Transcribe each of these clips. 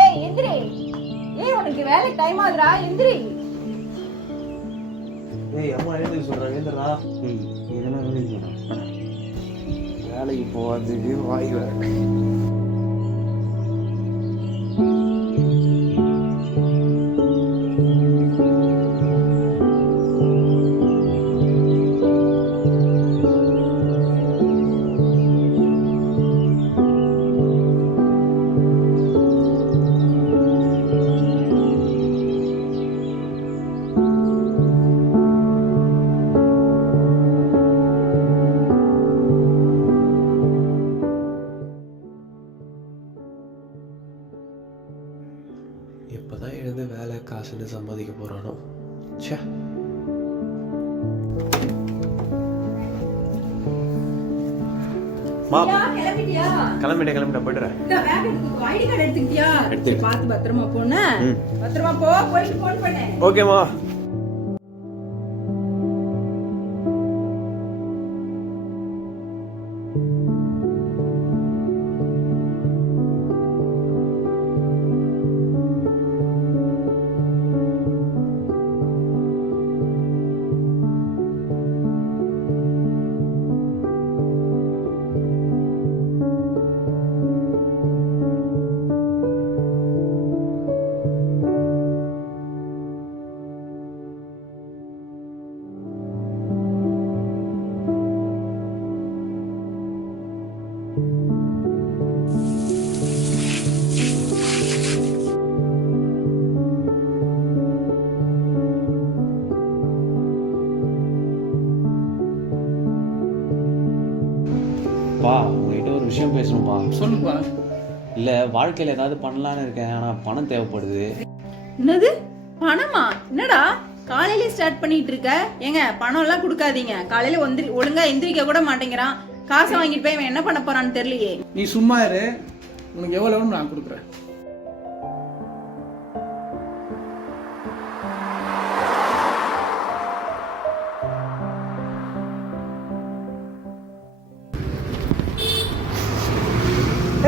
ஏய் எந்திரி ஏய் உனக்கு வேலை டைம் ஆகுதுடா எந்திரி ஏய் அம்மா எழுந்திரி சொல்றாங்க? எழுந்திரா ஏய் இதெல்லாம் வேலைக்கு போறேன் வேலைக்கு போகாததுக்கு வாய் வேலை மா. கிளம்பிட்டியா? ஐடி கார்டு எடுத்துக்கிட்டியா? எடுத்துக்கிட்டேன். சரி, பார்த்து பத்திரமா போன. பத்திரமா போ போயிட்டு ஃபோன் பண்ணு. ஓகேம்மா. விஷயம் பேசணும்ப்பா சொல்லுப்பா இல்லை வாழ்க்கையில் ஏதாவது பண்ணலான்னு இருக்கேன். ஆனால் பணம் தேவைப்படுது. என்னது? பணமா? என்னடா? காலையில ஸ்டார்ட் பண்ணிட்டு இருக்க. ஏங்க பணம் எல்லாம் கொடுக்காதீங்க. காலையில ஒந்திரி ஒழுங்கா எந்திரிக்க கூட மாட்டேங்கிறான். காசை வாங்கிட்டு போய் இவன் என்ன பண்ண போறான்னு தெரியலையே. நீ சும்மா இரு. உனக்கு எவ்வளவுன்னு நான் கொடுக்குறேன்.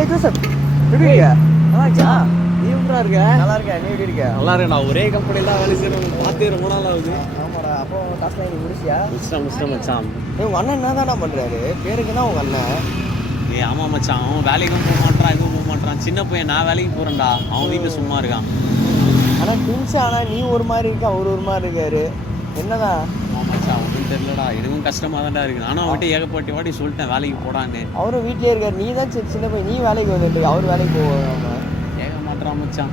ஏய் ஜோசப் எப்படி இருக்க இருக்கா நீ எப்படா இருக்க? நல்லா இருக்கேன் நீ எப்படி இருக்க? நல்லா இருக்கு நான் ஒரே கம்பெனியில் தான் வேலை செய்கிறேன் பார்த்தே ரொம்ப நாள் ஆகுது. ஆமாடா. அப்போ காசுலாம் நீ முடிச்சியா? முடிச்சிட்டேன் முடிச்சிட்டேன் மச்சான். ஏய் அண்ணன் என்ன தானே பண்றாரு? பேருக்கு தான் உங்க அண்ணன். ஏய் ஆமாம் மச்சான். அவன் வேலைக்கும் போக மாட்டான் எதுவும் போக மாட்டான் சின்ன பையன் நான் வேலைக்கு போகிறேன்டா அவன் வீட்டில் சும்மா இருக்கான். ஆனா ட்வின்ஸ் ஆனா நீ ஒரு மாதிரி இருக்க அவர் ஒரு மாதிரி இருக்காரு. என்னதான்? ஒன்றும் தெரியலடா. எனக்கும் கஷ்டமாக தான்டா இருக்கு நானும் அவன்கிட்ட ஏகப்பட்ட வாட்டி சொல்லிட்டேன் வேலைக்கு போடான்னு. அவரும் வீட்லயே இருக்காரு. நீ தான் சரி சின்ன பையன். நீ வேலைக்கு வந்துட்டு அவர் வேலைக்கு போவாங்க ஏக மாட்டான் மச்சான்.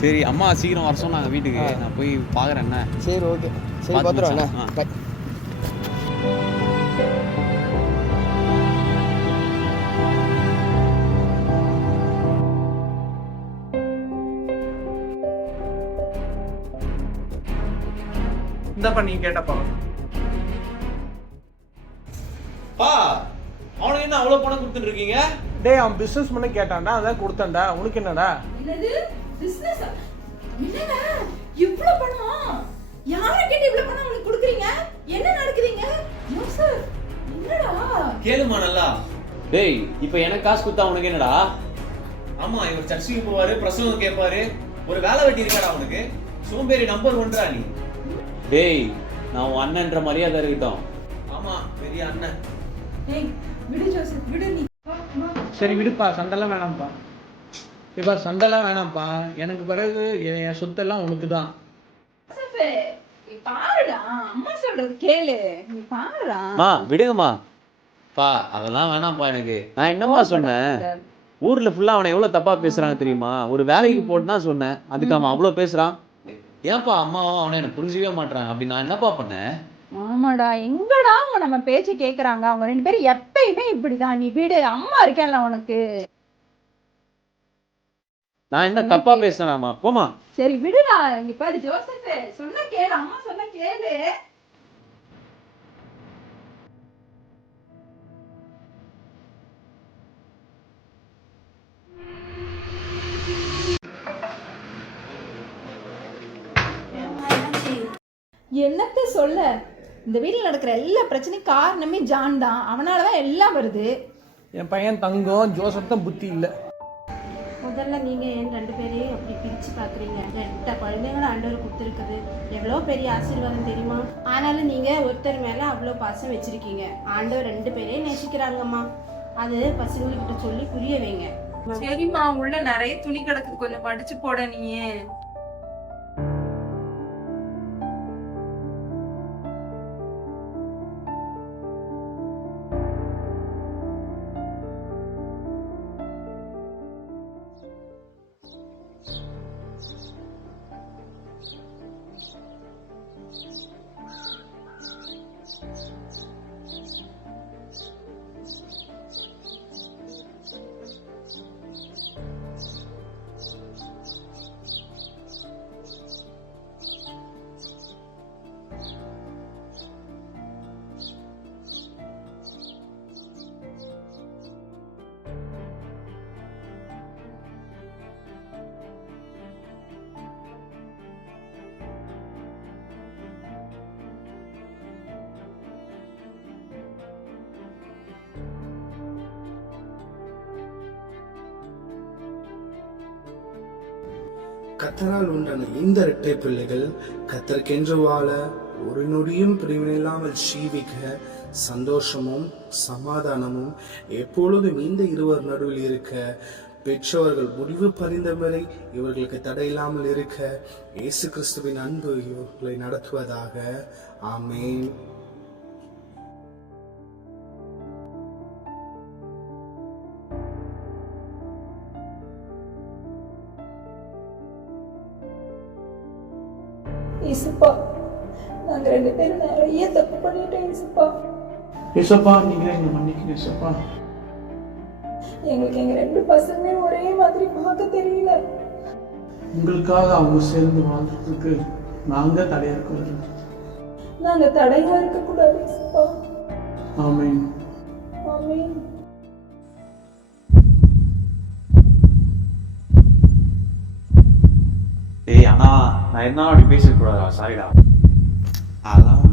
சரி அம்மா சீக்கிரம் வர சொன்னாங்க வீட்டுக்கு. நான் போய் பார்க்குறேன் என்ன. சரி ஓகே. சரி பார்த்து பத்திரம் என்ன? மச்சான். ஆ. பை. இந்தாப்பா நீ கேட்டப்பா. பா அவனுக்கு என்ன அவ்வளோ பணம் கொடுத்துட்டு இருக்கீங்க டேய் அவன் பிசினஸ் பண்ண கேட்டான்டா அதான் கொடுத்தேன்டா. உனக்கு என்னடா? என்னது? பிசினஸ் என்னடா? இவ்ளோ பணம்? யாரை கேட்டு இவ்ளோ பணம் உங்களுக்கு கொடுக்குறீங்க? என்ன நடக்குதுங்க யோசப் என்னடா? கேளுமா நல்லா. டேய் இப்போ எனக்கு காசு கொடுத்தா உனக்கு என்னடா? ஆமா இவர் சர்ச்சுக்கு போவாரு பிரசவம் கேட்பாரு. ஒரு வேலை வெட்டி இருக்காடா அவனுக்கு சோம்பேறி நம்பர் ஒன்றா நீ. டேய் நான் உன் அண்ணன்ற மரியாதை இருக்கட்டும். ஆமா பெரிய அண்ணன். ஏய் விடு ஜோசப் விடு நீ. சரி விடுப்பா. சண்டைலாம் வேணாம்ப்பா. இப்பா சண்டைலாம் வேணாம்ப்பா. எனக்கு பிறகு என் சொத்தெல்லாம் உனக்கு தான் மா விடுங்கம்மா. பா அதெல்லாம் வேணாம்ப்பா எனக்கு. நான் என்னம்மா சொன்னேன்? ஊர்ல ஃபுல்லா அவனை எவ்வளவு தப்பா பேசுறாங்க தெரியுமா? ஒரு வேலைக்கு போட்டு தான் சொன்னேன். அதுக்கு அவன் அவ்வளவு பேசுறான். ஏன்பா அம்மாவும் அவனை எனக்கு புரிஞ்சுக்கவே மாட்றான் அப்படி நான் என்னப்பா பண்ணேன்? ஆமாடா. எங்கடா அவங்க நம்ம பேச்சு கேக்குறாங்க? அவங்க ரெண்டு பேரும் எப்பயுமே இப்படிதான் நீ விடு அம்மா இருக்கேன்ல உனக்கு. நான் என்ன தப்பா பேசுறேனாமா போமா சரி விடுடா இங்க பாரு ஜோசப் சொன்ன கேளு அம்மா சொன்ன கேளு. என்னத்த சொல்ல? இந்த வீட்டில் நடக்கிற எல்லா பிரச்சனையும் காரணமே ஜான் தான். அவனால தான் எல்லாம் வருது. என் பையன் தங்கம் ஜோசப் தான் புத்தி இல்லை. முதல்ல நீங்க என் ரெண்டு பேரையும் அப்படி பிரிச்சு பாக்குறீங்க ரெட்ட குழந்தைங்களை ஆண்டவர் கொடுத்துருக்குது. எவ்வளோ பெரிய ஆசீர்வாதம் தெரியுமா? ஆனாலும் நீங்க ஒருத்தர் மேல அவ்வளோ பாசம் வச்சிருக்கீங்க. ஆண்டவர் ரெண்டு பேரையும் நேசிக்கிறாங்கம்மா. அது பசங்கள்கிட்ட சொல்லி புரிய வைங்க. சரிம்மா உள்ள நிறைய துணி கிடக்குது. கொஞ்சம் படிச்சு போட நீயே. கத்தரால் உண்டான இந்த இரட்டை பிள்ளைகள் கத்தருக்கென்று வாழ ஒரு நொடியும் பிரிவினில்லாமல் ஜீவிக்க சந்தோஷமும் சமாதானமும் எப்பொழுதும் இந்த இருவர் நடுவில் இருக்க. பெற்றவர்கள் முடிவு பறிந்த வரை இவர்களுக்கு தடையில்லாமல் இருக்க. இயேசு கிறிஸ்துவின் அன்பு இவர்களை நடத்துவதாக. ஆமேன். இசுப்பா நாங்க ரெண்டு பேரும் நிறைய தப்பு பண்ணிட்டோம் இசுப்பா. ஏசப்பா நீங்க எங்களை மன்னிக்கணும் ஏசப்பா எங்களுக்கு எங்க ரெண்டு பசங்களுமே ஒரே மாதிரி பார்க்க தெரியல. உங்களுக்காக அவங்க சேர்ந்து வாழ்றதுக்கு நாங்க தடையா இருக்கிறோம் நாங்க தடையா இருக்க கூடாது இசுப்பா. ஆமென். ஆமென். ஆனால் நான் என்ன அப்படி பேசக்கூடாதா சாரிடா அதான்.